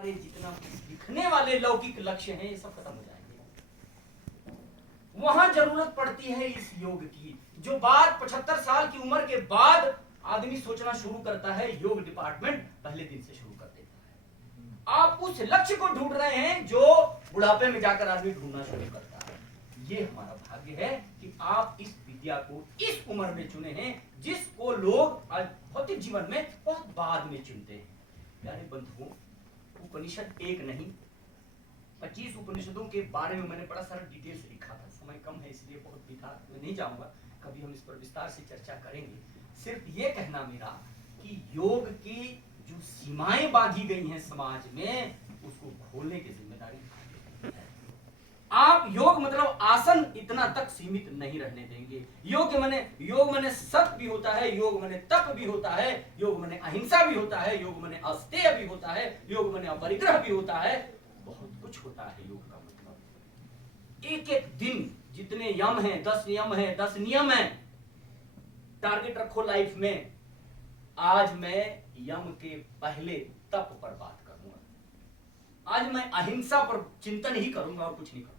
हमारे जितना दिखने वाले लौकिक लक्ष्य हैं ये सब खत्म हो जाएंगे। वहां जरूरत पड़ती है इस योग की, जो बात 75 साल की उम्र के बाद आदमी सोचना शुरू करता है, योग डिपार्टमेंट पहले दिन से शुरू कर देता है। आप उस लक्ष्य को ढूंढ रहे हैं जो बुढ़ापे में जाकर आदमी ढूंढना शुरू करता है। ये हमारा भाग्य है कि आप इस विद्या को इस उम्र में चुने हैं, जिसको लोग आज भौतिक जीवन में बहुत बाद में चुनते हैं। प्यारे बंधुओं, उपनिषद एक नहीं 25 उपनिषदों के बारे में मैंने बड़ा सारा डिटेल से लिखा था। समय कम है इसलिए बहुत विस्तार में नहीं जाऊंगा, कभी हम इस पर विस्तार से चर्चा करेंगे। सिर्फ ये कहना मेरा कि योग की जो सीमाएं बांधी गई हैं समाज में, उसको खोलने की जिम्मेदारी है। आप योग मतलब आसन इतना तक सीमित नहीं रहने देंगे। योग माने सत भी होता है, योग माने तप भी होता है, योग माने अहिंसा भी होता है, योग माने अस्तेय भी होता है, योग माने अपरिग्रह भी होता है, बहुत कुछ होता है योग का मतलब। एक एक दिन जितने यम हैं, 10 यम हैं, 10 नियम हैं, टारगेट रखो लाइफ में। आज मैं यम के पहले तप पर बात करूंगा, आज मैं अहिंसा पर चिंतन ही करूंगा और कुछ नहीं करूंगा।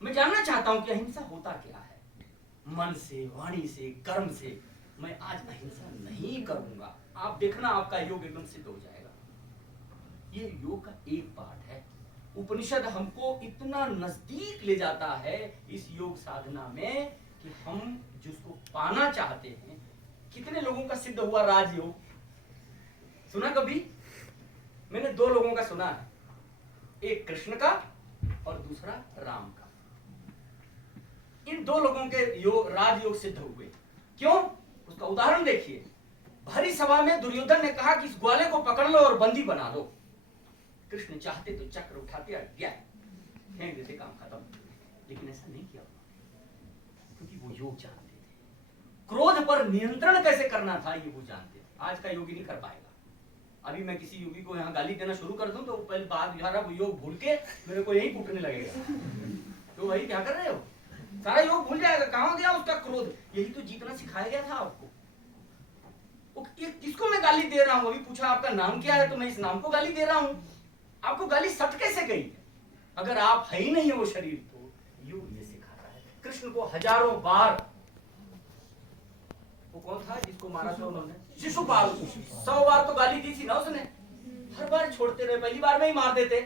मैं जानना चाहता हूं कि अहिंसा होता क्या है। मन से, वाणी से, कर्म से मैं आज अहिंसा नहीं करूंगा। आप देखना आपका योग एकदम सिद्ध हो जाएगा। ये योग का एक पार्ट है। उपनिषद हमको इतना नजदीक ले जाता है इस योग साधना में कि हम जिसको पाना चाहते हैं। कितने लोगों का सिद्ध हुआ राजयोग? सुना कभी? मैंने 2 लोगों का सुना है, एक कृष्ण का और दूसरा राम का। इन 2 लोगों के योग राजयोग सिद्ध हुए। क्यों? उसका उदाहरण देखिए। भरी सभा में दुर्योधन ने कहा कि इस ग्वाले को पकड़ लो और बंदी बना लो। कृष्ण चाहते तो चक्र उठाते गया, फेंक देते, काम खत्म। लेकिन ऐसा नहीं किया, क्योंकि वो योग जानते थे। क्रोध पर नियंत्रण कैसे करना था ये वो जानते थे। आज का योगी नहीं कर पाएगा। अभी मैं किसी योगी को यहाँ गाली देना शुरू कर दूं तो पहले बात वो योग भूल के मेरे को यही कूटने लगेगा। तो भाई क्या कर रहे हो, सारा योग भूल जाएगा। कहां गया उसका क्रोध? यही तो जीतना सिखाया गया था आपको। किसको मैं गाली दे रहा हूं? अभी पूछा आपका नाम क्या है तो मैं इस नाम को गाली दे रहा हूं। आपको गाली सट कैसे गई? अगर आप है ही नहीं है वो शरीर, तो योग ये सिखाता है। कृष्ण को हजारों बार, वो कौन था जिसको मारा था उन्होंने? शिशुपाल। 100 बार तो गाली दी थी ना उसने। हर बार छोड़ते रहे, पहली बार में ही मार देते,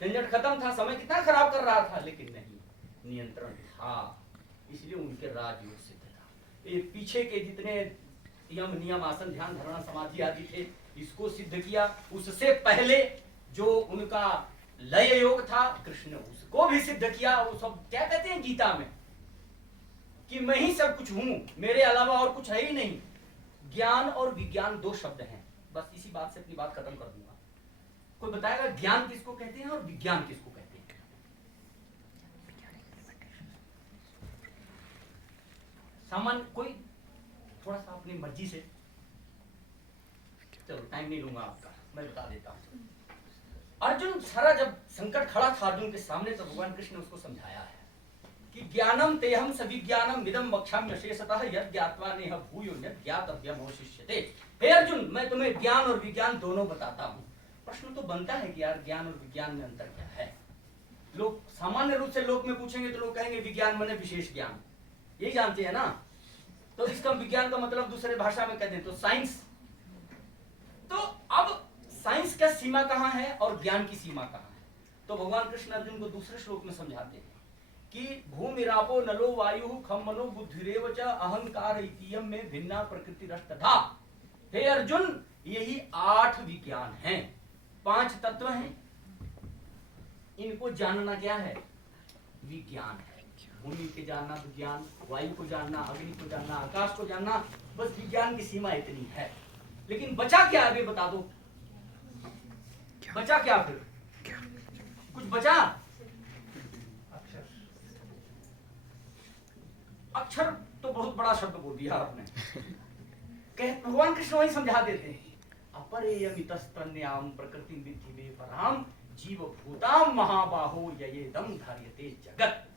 झंझट खत्म था, समय कितना खराब कर रहा था। लेकिन नहीं, नियंत्रण था, इसलिए उनके राजयोग सिद्ध था। ये पीछे के जितने यम, नियम, आसन, ध्यान, धारणा, समाधि आदि थे, इसको सिद्ध किया। उससे पहले जो उनका लय योग था, कृष्ण ने उसको भी सिद्ध किया। वो सब क्या कहते हैं गीता में कि मैं ही सब कुछ हूं, मेरे अलावा और कुछ है ही नहीं। ज्ञान और विज्ञान 2 शब्द हैं। बस इसी बात से अपनी बात खत्म कर दूंगा। कोई बताएगा ज्ञान किसको कहते हैं और विज्ञान किसको कहते हैं? सामान्य कोई थोड़ा सा अपनी मर्जी से, चलो टाइम नहीं लूंगा आपका, मैं बता देता हूं। अर्जुन सारा जब संकट खड़ा था अर्जुन के सामने, तो भगवान कृष्ण ने उसको समझाया है कि ज्ञानम तेहम सविज्ञानम विदम वक्ष्यामि शेषतः यद् ज्ञात्वा नेह भूयो न ज्ञातव्यम अवशिष्यते। हे अर्जुन, मैं तुम्हें ज्ञान और विज्ञान दोनों बताता हूं। प्रश्न तो बनता है कि यार ज्ञान और विज्ञान में अंतर क्या है? लोग सामान्य रूप से लोक में पूछेंगे तो लोग कहेंगे विज्ञान माने विशेष ज्ञान, यही जानते हैं ना। तो इसका विज्ञान का मतलब दूसरे भाषा में कह दें तो साइंस। तो अब साइंस का सीमा कहां है और ज्ञान की सीमा कहां है? तो भगवान कृष्ण अर्जुन को दूसरे श्लोक में समझाते हैं कि भूमिरापो नलो वायु खम मनो बुद्धिरेव च अहंकार इतियम में भिन्ना प्रकृतिरस्तथा। हे अर्जुन, यही 8 विज्ञान हैं, 5 तत्व हैं। इनको जानना क्या है? विज्ञान है। भूमि के जानना विज्ञान, वायु को जानना, अग्नि को जानना, आकाश को जानना, बस विज्ञान की सीमा इतनी है। लेकिन बचा क्या? अभी बता दो, बचा क्या? फिर कुछ बचा? अक्षर तो बहुत बड़ा शब्द बोल दिया आपने। भगवान कृष्ण वही समझा देते हैं, अपरेयमितस्तन्याम प्रकृति विद्धि में पराम जीव भूताम महाबाहो ययेदम धार्यते जगत।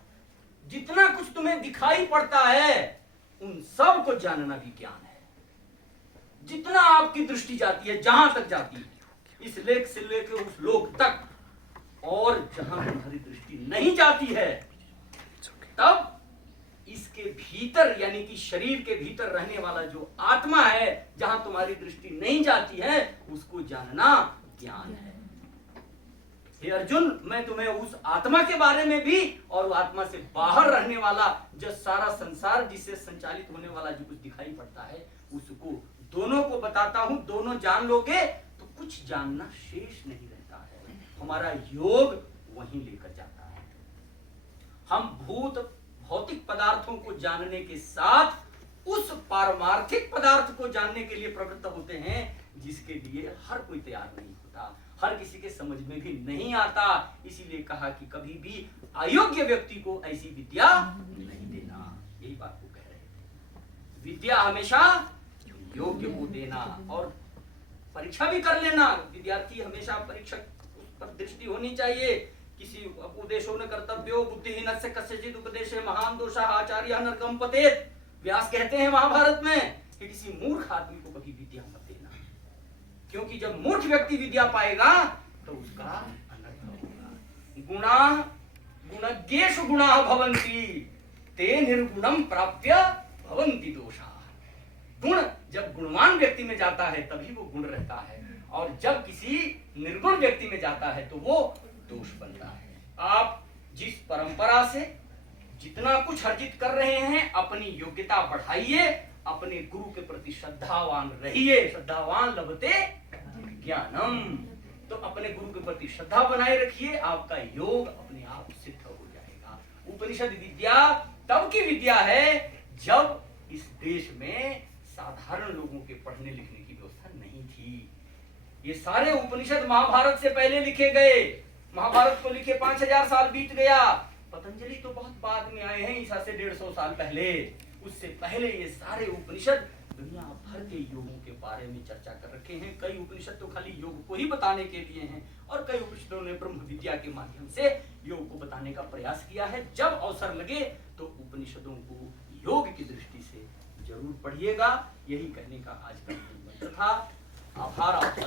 जितना कुछ तुम्हें दिखाई पड़ता है उन सब को जानना विज्ञान है। जितना आपकी दृष्टि जाती है, जहां तक जाती है, इस लेख से लेकर उस लोक तक, और जहां तुम्हारी दृष्टि नहीं जाती है तब इसके भीतर यानी कि शरीर के भीतर रहने वाला जो आत्मा है, जहां तुम्हारी दृष्टि नहीं जाती है, उसको जानना ज्ञान है। हे अर्जुन, मैं तुम्हें उस आत्मा के बारे में भी और आत्मा से बाहर रहने वाला जो सारा संसार जिससे संचालित होने वाला जो कुछ दिखाई पड़ता है, उसको दोनों को बताता हूं। दोनों जान लोगे तो कुछ जानना शेष नहीं रहता है। हमारा योग वहीं लेकर जाता है। हम भूत भौतिक पदार्थों को जानने के साथ उस पारमार्थिक पदार्थ को जानने के लिए प्रवृत्त होते हैं जिसके लिए हर कोई तैयार नहीं होता, हर किसी के समझ में भी नहीं आता। इसीलिए कहा कि कभी भी अयोग्य व्यक्ति को ऐसी विद्या नहीं देना। यही बात को कह रहे थे। विद्या हमेशा योग्य को देना, और परीक्षा भी कर लेना। विद्यार्थी हमेशा परीक्षक पर दृष्टि होनी चाहिए। किसी उपदेशो न कर्तव्यो बुद्धिहीन से कस्यचित् उपदेशे महान दोषः आचार्यः नरकं पतेत्। व्यास कहते हैं महाभारत में कि किसी मूर्ख आदमी को कभी विद्या मत देना, क्योंकि जब मूर्ख व्यक्ति विद्या पाएगा तो उसका अनर्थ होगा। गुणाः गुणज्ञेषु गुणाः भवन्ति ते निर्गुणं प्राप्य भवन्ति दोषाः। गुण जब गुणवान व्यक्ति में जाता है तभी वो गुण रहता है, और जब किसी निर्गुण व्यक्ति में जाता है तो वो दोष बनता है। आप जिस परंपरा से जितना कुछ अर्जित कर रहे हैं, अपनी योग्यता बढ़ाइए, अपने गुरु के प्रति श्रद्धावान रहिए। श्रद्धावान लभते ज्ञानम। तो अपने गुरु के प्रति श्रद्धा बनाए रखिए, आपका योग अपने आप सिद्ध हो जाएगा। उपनिषद विद्या तब की विद्या है जब इस देश में साधारण लोगों के पढ़ने लिखने की व्यवस्था नहीं थी। ये सारे उपनिषद महाभारत से पहले लिखे गए। महाभारत को लिखे 5000 साल बीत गया। पतंजलि तो बहुत बाद में आए हैं, ईसा से 150 साल पहले। उससे पहले ये सारे उपनिषद दुनिया भर के योगों के बारे में चर्चा कर रखे हैं। कई उपनिषद तो खाली योग को ही बताने के लिए हैं, और कई उपनिषदों ने ब्रह्म विद्या के माध्यम से योग को बताने का प्रयास किया है। जब अवसर लगे तो उपनिषदों को योग की दृष्टि से जरूर पढ़िएगा। यही कहने का आज का मंत्र था। आभार।